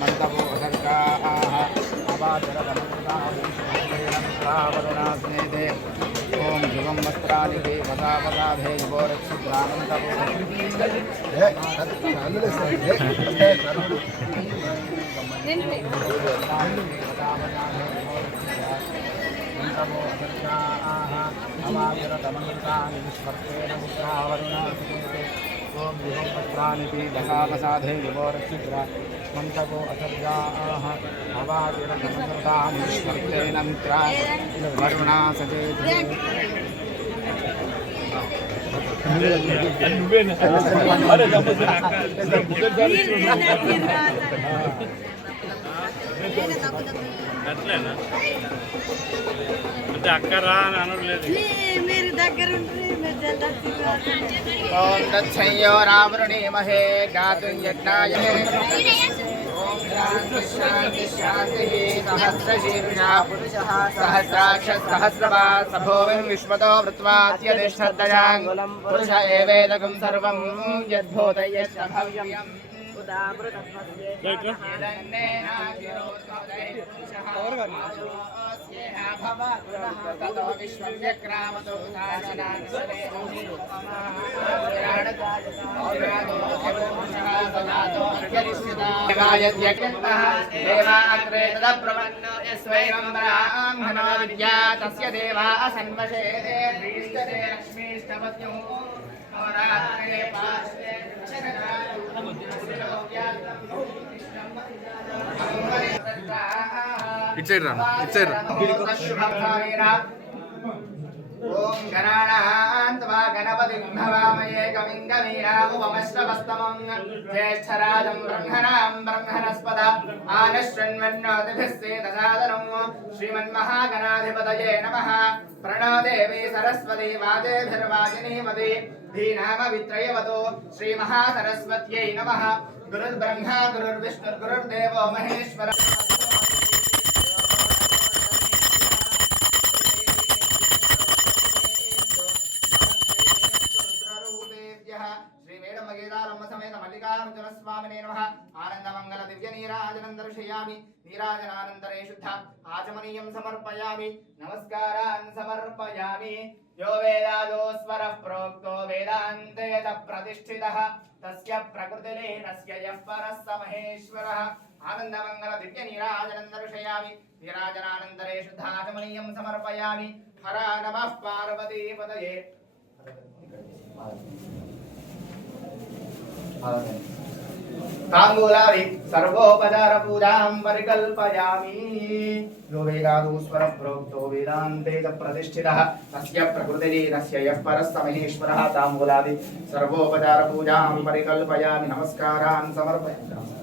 मंदवो सर्गाः अवाचरदमन्तावरुणास्नेते ओम जुगम वस्त्राणि ते वदा वदा भे युवो रक्षिद्रामन्तवो अवाचरदमन्तानि विस्मर्तेन मुद्रावरुणास्नेते ओम जुगम वस्त्राणि ते वदा वदा भे युवो रक्षिद्रा मंतवो असर्गाः अवाचरदमन्तानि विस्मर्तेन मुद्रावरुणास्नेते అంటే అక్కరా అని అనలేదు మీరు దగ్గర ఉంటే ఓం దక్షయోరావృణీమహే గాతుం యజ్ఞాయ ఓం శాంతి శాంతి శాంతి సహస్రశీర్షా పురుషః సహస్రాక్ష సహస్రపాత్ సభోవిం విశ్వతో వృత్వాత్యతిష్ఠద్దయాం పురుష ఏవేదకం సర్వం యద్భూతయశ్చ భవ్యం तस्य देवा असन्वशे लक्ष्मीष्टपत्युः ओम गणानान्त्वा गणपतिं भवामहे कविं कवीनामुपमश्रवस्तमं ज्येष्ठराजं ब्रह्मणां ब्रह्मणस्पद आनश्वन्वन्नोतिभिस्सेदसादनं श्रीमन्महागणाधिपतये नमः प्रणो देवी सरस्वती वाजेभिर्वाजिनीमती धीनामवित्रयवतो श्रीमहासरस्वत्यै नमः गुरुर्ब्रह्मा गुरुर्विष्णुर्गुरुर्देवो महेश्वरः स्वामिने नमः आनंदमंगल दिव्य नीराजनं दर्शयामि नीराजनानन्तरे शुद्ध आचमनीयं समर्पयामि नमस्कारान् समर्पयामि यो वेदादो स्वरः प्रोक्तो वेदान्ते च प्रतिष्ठितः तस्य प्रकृतिलीनस्य यः परः स महेश्वरः आनंदमंगल दिव्य नीराजनं दर्शयामि नीराजनानन्तरे शुद्ध आचमनीयं समर्पयामि हर नमः पार्वती पतये तांबूलादि सर्वोपचार पूजां परिकल्पयामि यो वेदादो स्वरः प्रोक्तो वेदान्ते च प्रतिष्ठितः तस्य प्रकृतिलीनस्य यः परः स महेश्वरः तांबूलादि सर्वोपचार पूजां परिकल्पयामि नमस्कारान् समर्पयामि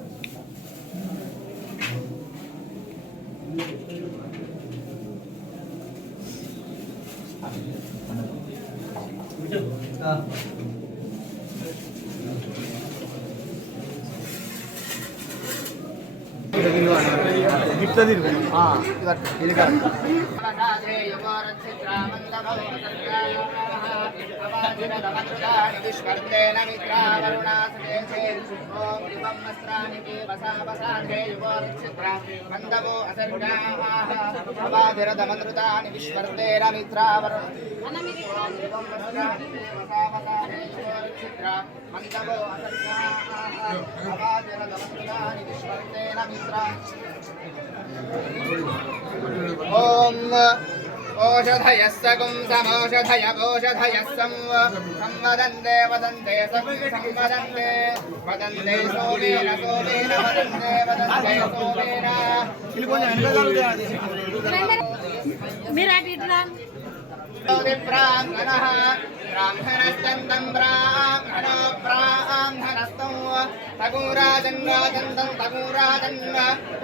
ओम ओषधयः सगुं समोषधयः संवदन्ते वदन्ते संवदन्ते वदन्ते सोमेन सोमेन वदन्ते वदन्ते सोमेन ब्राह्मणः ब्राह्मणश्चन्दं ब्राह्मणो ब्राह्मणस्तौ तगुराजन् राजन्तं तगुराजन्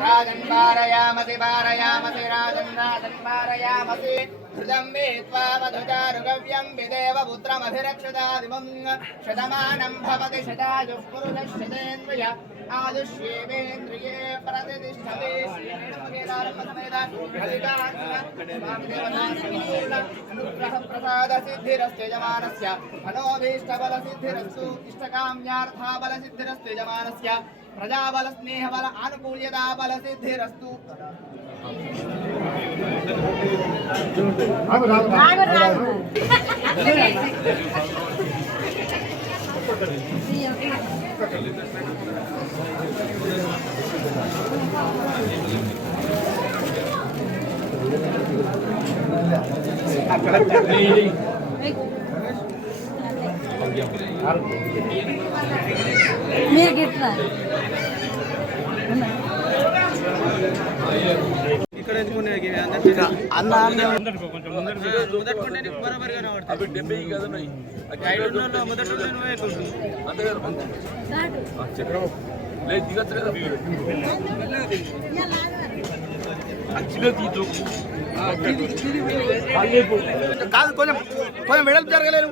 राजन् पारयामसि पारयामसि राजन् राजन् पारयामसि हृदं वेत्वा मधुचारुगव्यं विदेव पुत्रमभिरक्षदादिमं शतमानं भवति शतायुः पुरुषः शतेन्द्रिय आयुष्येवेन्द्रिये प्रतिष्ठते अनुग्रहप्रसादसिद्धिरस्ते यजमानस्य मनोभीष्टबलसिद्धिरस्तु इष्टकाम्यार्थाबलसिद्धिरस्ते यजमानस्य प्रजाबलस्नेहबल आनुकूल्यताबलसिद्धिरस्तु మీరు గిట్లా ఇక్కడ ఎందుకున్నాయి అన్న అవి 70 కదా మొదటి చక్రం లేదు దిగట్లేదు కాదు కొంచెం కొంచెం వెడల్పు జరగలేదు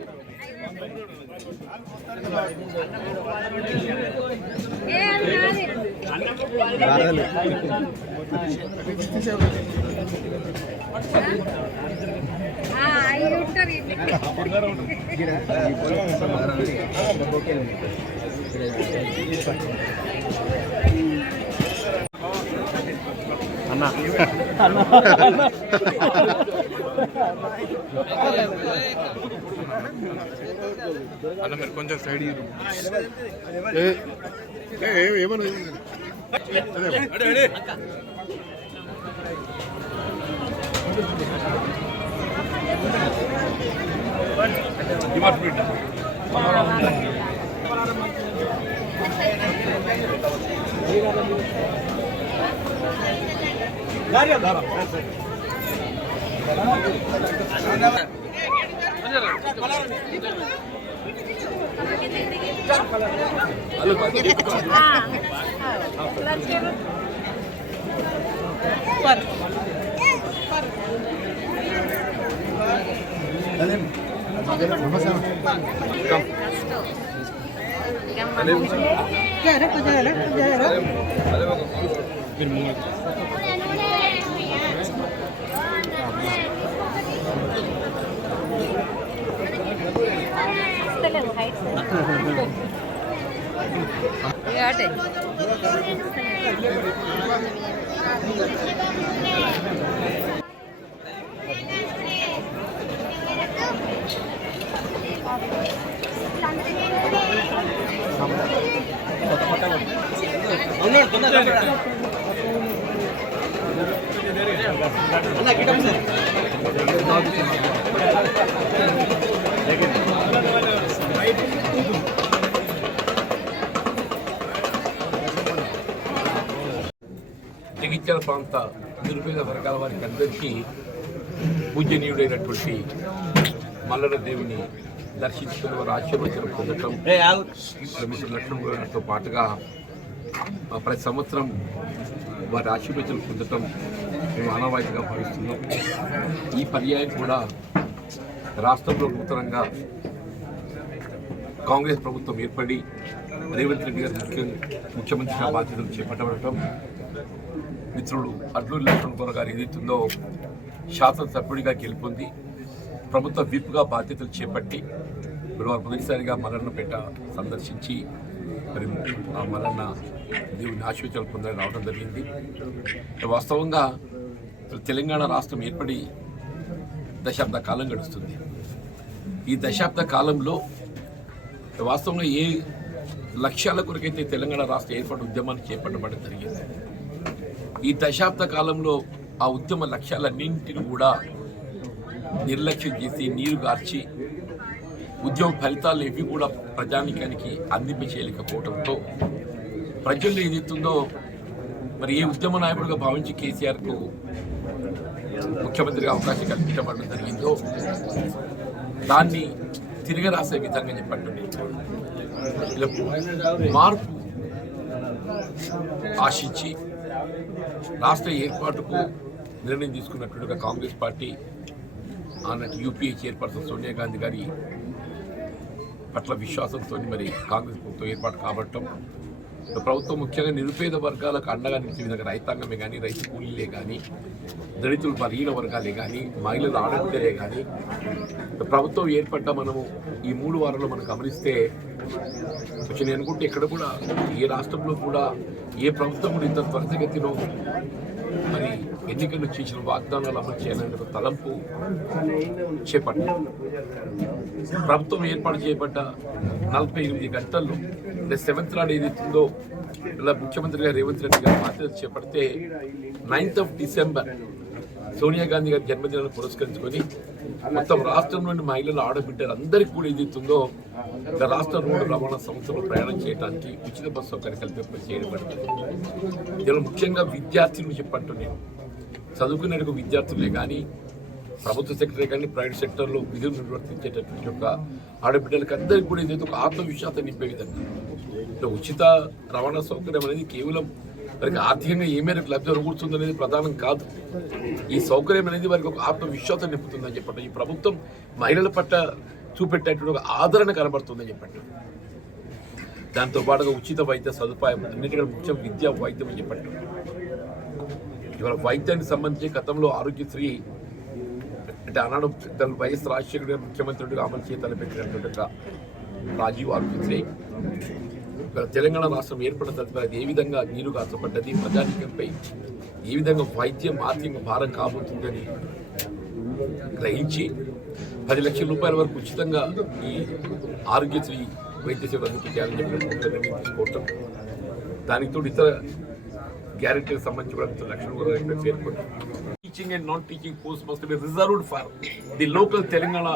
అన్న మీరు కొంచెం సైడ్ ఏమన్నా జగిత్యాల ప్రాంత నిరుపేద వర్గాల వారికి అందరికీ పూజనీయుడైనటువంటి మల్లన్న దేవుని దర్శించుకుని వారి ఆశీర్వచనం పొందటం మిస్టర్ లక్ష్మణ్ గారితో పాటుగా ప్రతి సంవత్సరం వారి ఆశీర్వచనం పొందటం మేము ఆనవాయితీగా భావిస్తున్నాం. ఈ పర్యాయం కూడా రాష్ట్రంలో నూతనంగా కాంగ్రెస్ ప్రభుత్వం ఏర్పడి రేవంత్ రెడ్డి గారు ముఖ్యమంత్రిగా బాధ్యతలు చేపట్టబడటం, మిత్రుడు అడ్లూరి లక్ష్మణ్ గారు ఏదైతుందో శాసనసభ్యుడిగా గెలుపొంది ప్రభుత్వ విప్గా బాధ్యతలు చేపట్టి ఇప్పుడు వారు మొదటిసారిగా మల్లన్నపేట సందర్శించి మరి ఆ మల్లన్న దేవుని ఆశీర్వాదాలు పొందని రావడం జరిగింది. వాస్తవంగా తెలంగాణ రాష్ట్రం ఏర్పడి దశాబ్ద కాలం గడుస్తుంది. ఈ దశాబ్ద కాలంలో వాస్తవంగా ఏ లక్ష్యాల కొరకైతే తెలంగాణ రాష్ట్ర ఏర్పాటు ఉద్యమాన్ని చేపట్టబడడం జరిగింది, ఈ దశాబ్ద కాలంలో ఆ ఉద్యమ లక్ష్యాలన్నింటిని కూడా నిర్లక్ష్యం చేసి నీరు గార్చి ఉద్యమ ఫలితాలు ఏవి కూడా ప్రజానికానికి అందింప చేయలేకపోవడంతో ప్రజల్లో ఏదైతుందో మరి ఏ ఉద్యమ నాయకుడిగా భావించి కేసీఆర్కు ముఖ్యమంత్రిగా అవకాశం కల్పించబడడం జరిగిందో దాన్ని తిరిగి రాసే విధంగా చెప్పండి. మార్పు ఆశించి రాష్ట్ర ఏర్పాటుకు నిర్ణయం తీసుకున్నట్టుగా కాంగ్రెస్ పార్టీ అన్నట్టు యూపీఏ చైర్పర్సన్ సోనియా గాంధీ గారి పట్ల విశ్వాసంతో మరి కాంగ్రెస్ ప్రభుత్వం ఏర్పాటు కాబట్టం ప్రభుత్వం ముఖ్యంగా నిరుపేద వర్గాలకు అండగా నిలిచే విధంగా రైతాంగమే కానీ రైతు కూలీలే కానీ దళితులు బలహీన వర్గాలే కానీ మహిళలు ఆడబిడ్డలే కానీ ప్రభుత్వం ఏర్పడ్డ మనము ఈ 3 వారాల్లో మనం గమనిస్తే కొంచెం నేను అనుకుంటే ఇక్కడ కూడా ఏ రాష్ట్రంలో కూడా ఏ ప్రభుత్వం కూడా ఇంత త్వరితగతిలో మరి ఎన్నికలు చేసిన వాగ్దానాలు అమలు చేయాలనే ఒక తలంపు చేపట్టారు. ప్రభుత్వం ఏర్పాటు చేయబడ్డ 48 గంటల్లో అంటే 7th నాడు ఏదైతుందో ఇలా ముఖ్యమంత్రి గారు రేవంత్ రెడ్డి గారు బాధ్యత చేపడితే 9th డిసెంబర్ సోనియా గాంధీ గారి జన్మదినాన్ని పురస్కరించుకొని మొత్తం రాష్ట్రం నుండి మహిళలు ఆడబిడ్డలు అందరికీ కూడా ఏదైతుందో రాష్ట్ర రోడ్డు రవాణా సంస్థలో ప్రయాణం చేయడానికి ఉచిత బస్సు సౌకర్యం కల్పింప చేయబడుతుంది. ఇందులో ముఖ్యంగా విద్యార్థులు చెప్పంటూ నేను చదువుకునే విద్యార్థులే కానీ ప్రభుత్వ సెక్టరే కానీ ప్రైవేట్ సెక్టర్లో విధులు నిర్వర్తించేటటువంటి యొక్క ఆడబిడ్డలకి అందరికీ కూడా ఏదైతే ఒక ఆత్మవిశ్వాసం నింపే విధంగా ఉచిత రవాణా సౌకర్యం అనేది కేవలం వారికి ఆర్థికంగా ఏ మేరకు లబ్ధి జరుగుతుంది అనేది ప్రధానం కాదు. ఈ సౌకర్యం అనేది వారికి ఒక ఆత్మవిశ్వాసం నింపుతుందని చెప్పండి. ఈ ప్రభుత్వం మహిళల పట్ల చూపెట్టేటువంటి ఒక ఆదరణ కనబడుతుందని చెప్పండి. దాంతో పాటుగా ఉచిత వైద్య సదుపాయం అన్నిటికంటే ముఖ్యం విద్యా వైద్యం అని చెప్పండి. ఇవాళ వైద్యానికి సంబంధించి గతంలో ఆరోగ్యశ్రీ అంటే ఆనాడు వైఎస్ రాజశేఖర ముఖ్యమంత్రిగా అమలు చేయతలపెట్టినటువంటి రాజీవ్ ఆరోగ్యశ్రీ తెలంగాణ రాష్ట్రం ఏర్పడిన తదుపరి అది ఏ విధంగా నీరు కాచబడ్డది, ప్రజానీకంపై ఏ విధంగా వైద్యం ఆర్థిక భారం కాబోతుందని గ్రహించి 10 లక్షల రూపాయల వరకు ఉచితంగా ఈ ఆరోగ్యశ్రీ వైద్య సేవలు అందించాలని చెప్పి నిర్ణయం తీసుకోవటం, దానికి తోడు ఇతర గ్యారెంటీకి సంబంధించి కూడా 3 లక్షల రూపాయలు పేర్కొంటాం. Teaching and non teaching post must be reserved for the local Telangana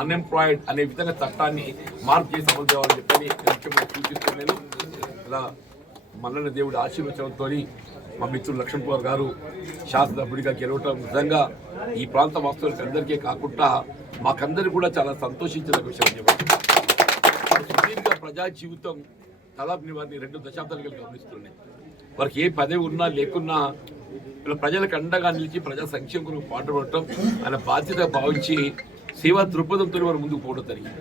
unemployed అనే విధంగా చట్టాన్ని మార్పు చేసి అమలు చేయాలని చెప్పని ముఖ్యమంత్రి సూచిస్తున్నాను. ఇలా మల్లన్న దేవుడి ఆశీర్వచనంతో మా మిత్రులు లక్ష్మణ్ కుమార్ గారు శాసనసభ్యుడిగా గెలవటం నిజంగా ఈ ప్రాంత వాస్తవులకు అందరికీ కాకుండా మాకందరికీ కూడా చాలా సంతోషించిన విషయం చెప్పండి. సుదీర్ఘ ప్రజా జీవితం దాదాపు వారిని 2 దశాబ్దాలుగా గమనిస్తున్నాయి. వారికి ఏ పదవి ఉన్నా లేకున్నా ఇలా ప్రజలకు అండగా నిలిచి ప్రజా సంక్షేమం కొరకు పాటుపడటం ఆయన బాధ్యత భావించి సేవా దృక్పథంతో వారు ముందుకు పోవడం జరిగింది.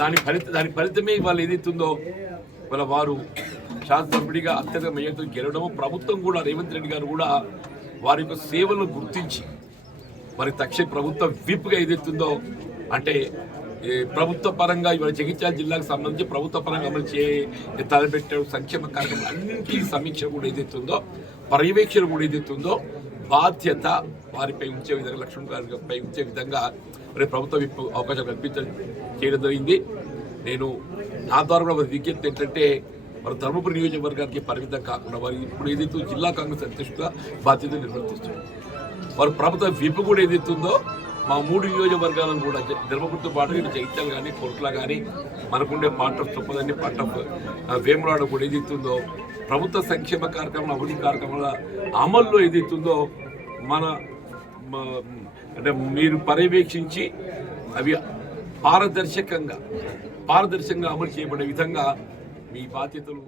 దాని ఫలితమే వాళ్ళు ఏదైతుందో వాళ్ళ వారు శాసనసభ్యుడిగా అత్యధిక మెజార్టీతో గెలవడము, ప్రభుత్వం కూడా రేవంత్ రెడ్డి గారు కూడా వారి యొక్క సేవలను గుర్తించి మరి తక్షణ ప్రభుత్వ విప్గా ఏదైతుందో అంటే ప్రభుత్వ పరంగా ఇవాళ జగిత్యాల జిల్లాకు సంబంధించి ప్రభుత్వ పరంగా అమలు తలపెట్టే సంక్షేమ కార్యక్రమం అన్నింటి సమీక్ష కూడా ఏదైతుందో పర్యవేక్షణ కూడా ఏదైతుందో బాధ్యత వారిపై ఉంచే విధంగా లక్ష్మణ్ గారిపై ఉంచే విధంగా మరి ప్రభుత్వ విప్పు అవకాశం చేయడం జరిగింది. నేను నా ద్వారా కూడా వారి విజ్ఞప్తి ఏంటంటే వారు ధర్మపురి నియోజకవర్గానికి పరిమితం కాకుండా వారు ఇప్పుడు ఏదైతే జిల్లా కాంగ్రెస్ అధ్యక్షుడిగా బాధ్యత నిర్వర్తిస్తున్నారు. వారు ప్రభుత్వ విప్పు కూడా ఏదైతుందో మా 3 నియోజకవర్గాలను కూడా ధర్మపురితో పాటు జగిత్యాల కానీ కోట్ల కానీ మనకుండే part of Choppadandi part of Vemulawada కూడా ఏదైతుందో ప్రభుత్వ సంక్షేమ కార్యక్రమాలు అభివృద్ధి కార్యక్రమాల అమల్లో ఏదైతుందో మన అంటే మీరు పర్యవేక్షించి అవి పారదర్శకంగా అమలు చేయబడే విధంగా మీ బాధ్యతలు